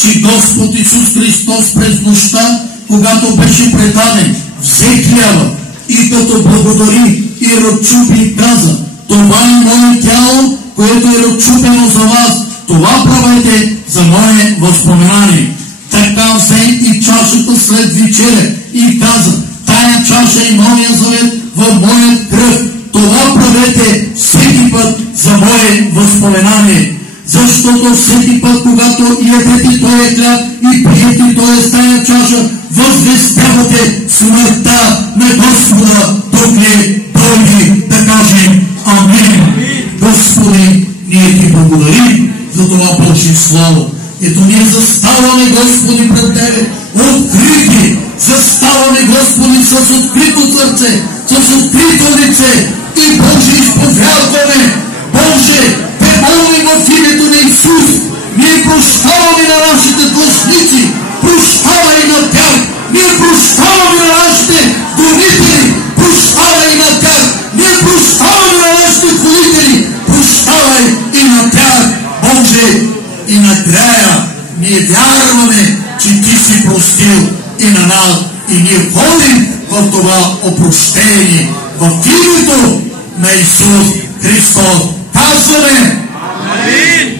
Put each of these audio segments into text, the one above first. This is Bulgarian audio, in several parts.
че Господ Исус Христос през нощта, когато беше предаден, взе хляба и като благодари и разчупи и каза: това е мое тяло, което е разчупено за вас. Това правете за мое възпоменание. Така взе и чашата след вечеря и каза: тая чаша е новия завет в моя кръв. Това правете всеки път за мое възпоменание. Защото всеки път, когато ядете този хляб и пиете тая чаша, възвестявате смъртта на Господа, докато дойде. Да кажем амин. Господи, ние ти благодарим за това Божие слово. Ето ние заставаме, Господи, пред Тебе, открити. Заставаме, Господи, с открито сърце, с открито лице и Боже изповядваме. Боже, Те молим в името на Исус. Ние прощаваме на нашите длъжници, прощавай на тях. Ние прощаваме на нашите гонители, прощавай на тях. Ние прощаваме на нашите ходители, прощавай и на тях, Боже. И накрая ние вярваме, че Ти си простил и на нас. И ние ходим в това опрощение в името на Исус Христос. Казваме амин.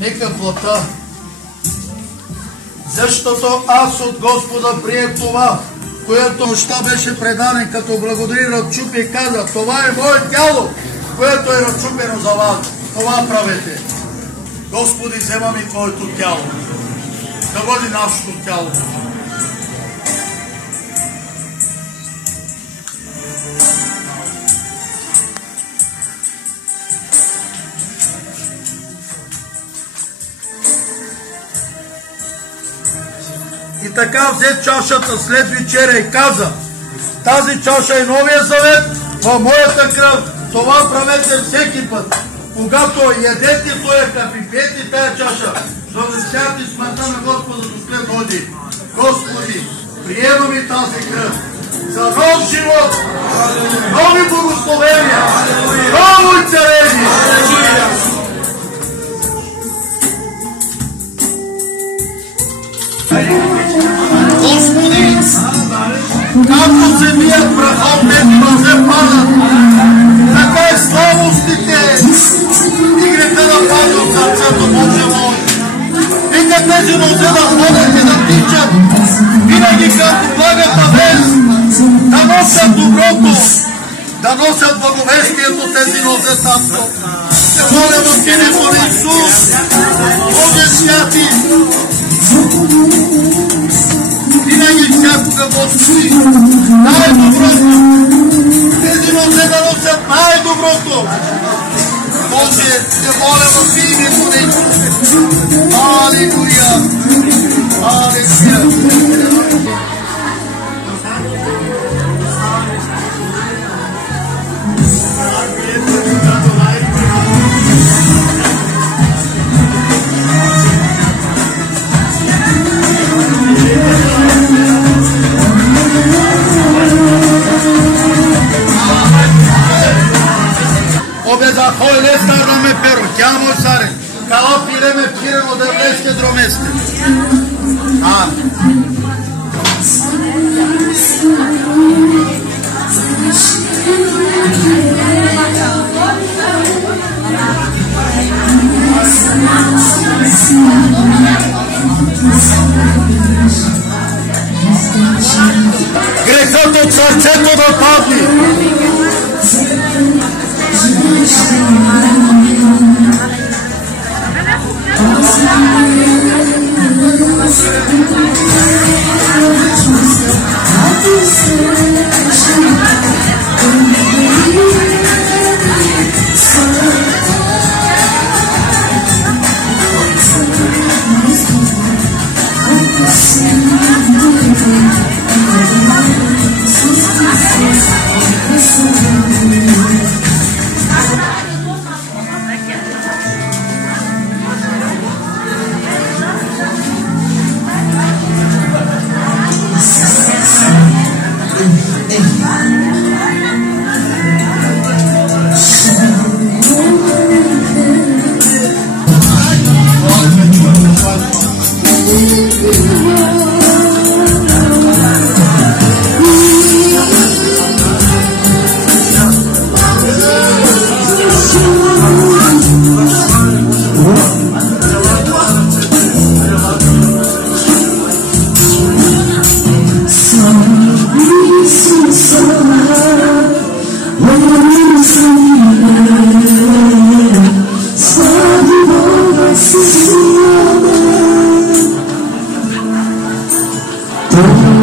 Нека плата, защото аз от Господа приех това, което нощта беше предаден, като благодари, разчупи и каза: това е мое тяло, което е разчупено за вас. Това правете. Господи, вземам и Твоето тяло, да бъде нашето тяло. И така взе чашата след вечеря и каза: тази чаша е новия завет в моята кръв. Това правете всеки път, когато ядете този хляб и пиете тая чаша, възвестявате смъртта на Господа дослед дойде. Господи, приемаме тази кръв за нов живот, нови благословения, ново царение. Господи, както се мият прахом, мъже падат, така и слабостите и греха да падат. носят доброто, да носят благовестието тези нозе, Татко. Те моля в името на Исус, Боже святи, винаги всякога, Господи, най-доброто. Тези нозе да носят най-доброто. Боже, те моля в името на Исус. Алилуя! Алилуя! Obeza hoile starame pero, chiamo sare, calapile me firemo de vleske dromeste. Грехът от сърцето да падне. Oh